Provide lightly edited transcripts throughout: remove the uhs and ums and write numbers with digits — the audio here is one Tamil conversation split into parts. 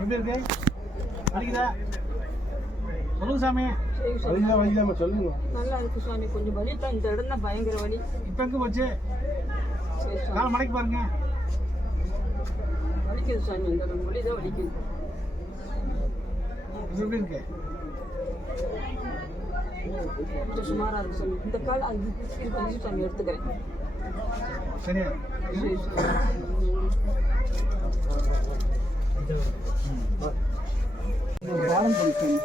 எப்படி இருக்கு? வலிக்குதா? சொல்லுங்க சாமி. வலிக்காம சொல்லுங்க. நல்லா இருக்கு சாமி. கொஞ்சம் வலி தான், இந்த இடம் தான் பயங்கர வலி. இப்போ எங்கே போச்சு? கால் மடக்கி பாருங்க. வலிக்குது சாமி, இந்த வலி தான் வலிக்குது. எப்படி இருக்கு? கொஞ்சம் சுமாராக இருக்கு சாமி. இந்த கால் அது இருக்கு சாமி, எடுத்துக்கிறேன். சரியா? சரி சாமி. பாடம் படிக்கணும்.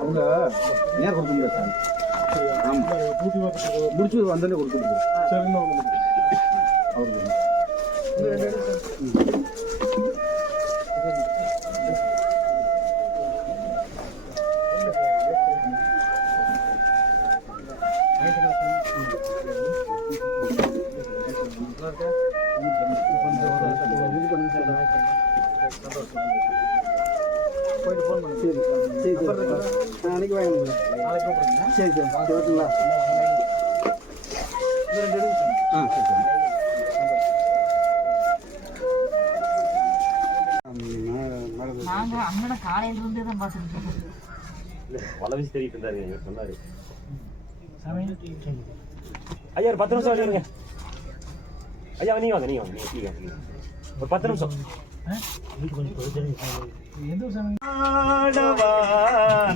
அவங்க நேரம் கொடுக்க முடியாது சார். ஆமாம், முடிச்சு வந்தாலே கொடுக்க முடியாது. சரிங்க அவருக்கு போயிட்டு ஃபோன் பண்ணுங்க. சரி சரி அன்னைக்கு வாங்க. நாளைக்கு கூப்பிடுங்க. சரி சார் ஓகேங்களா? இந்த 2 எடுங்க சார். சரி சார். நாங்கள் அம்மனை காலையிலிருந்தே தான் பார்த்துட்டு இருக்கோம். பல விஷயம் தெரிவிட்டு இருந்தாரு, இவர் சொன்னாரு. சாமி ஐயா ஒரு 10 நிமிஷம் வரீங்க. ஐயா நீங்க வாங்க, நீங்க வாங்க, நீங்க வாங்க. ஒரு 10 நிமிஷம். எந்த சாமி?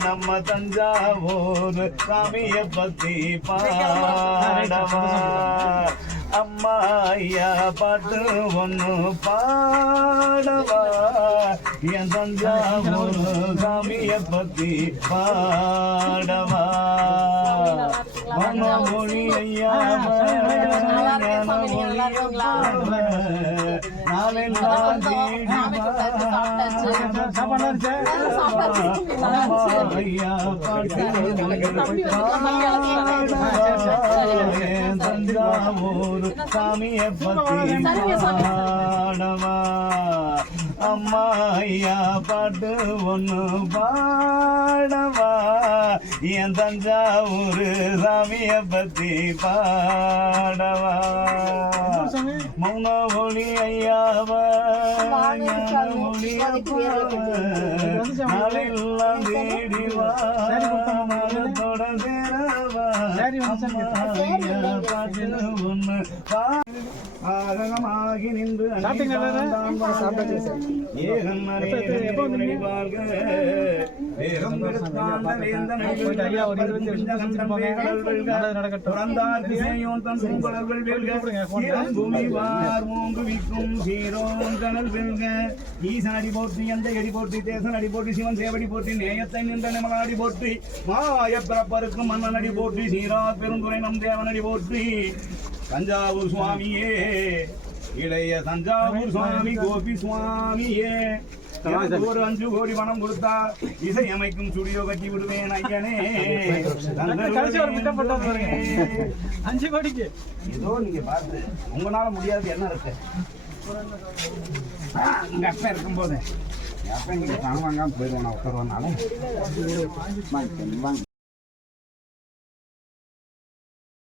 நம்ம தஞ்சாவூர் சாமிய பத்தி பாடவா, அம்மா ஐயா பாட்டு ஒண்ணு பாடவா, என் தஞ்சாவூர் சாமிய பத்தி பாடவா, மனமொழி ஐயா நாளெல்லாம் தஞ்சாவூர் சாமிய பத்தி பாடவா, அம்மா ஐயா பாட்டு ஒண்ணு பாடவா, என் தஞ்சாவூர் சாமிய பத்தி பாடவா, மௌன ஒளி ஐயாவ ஒளி நாளெல்லாம் தேடிவா, தொடர்வா பாட்டு ஒண்ணு ஆகமாகி நின்று ஈசனடி போற்றி, எந்த எடி போற்றி, தேசனடி போற்றி, சிவன் சேவடி போற்றி, நேயத்தை நின்ற நிமலாடி போற்றி, மாய பிறப்பருக்கும் மன்னனடி போற்றி, சீரா பெருந்துரை நம் தேவனடி போற்றி, தஞ்சாவூர் சுவாமியே, இளைய தஞ்சாவூர் சுவாமி கோபி சுவாமியே, ஒரு 5 கோடி பணம் கொடுத்தா இசையமைக்கும் ஸ்டுடியோ கட்டி விடுவேன் ஐயனே. 5 கோடிக்கு ஏதோ நீங்க பார்த்து உங்களால முடியாது என்ன இருக்கு. எங்க அப்பா இருக்கும்போது அப்ப நீங்க பணம் வாங்காம போயிடுவேன், நான் உட்காருவேனால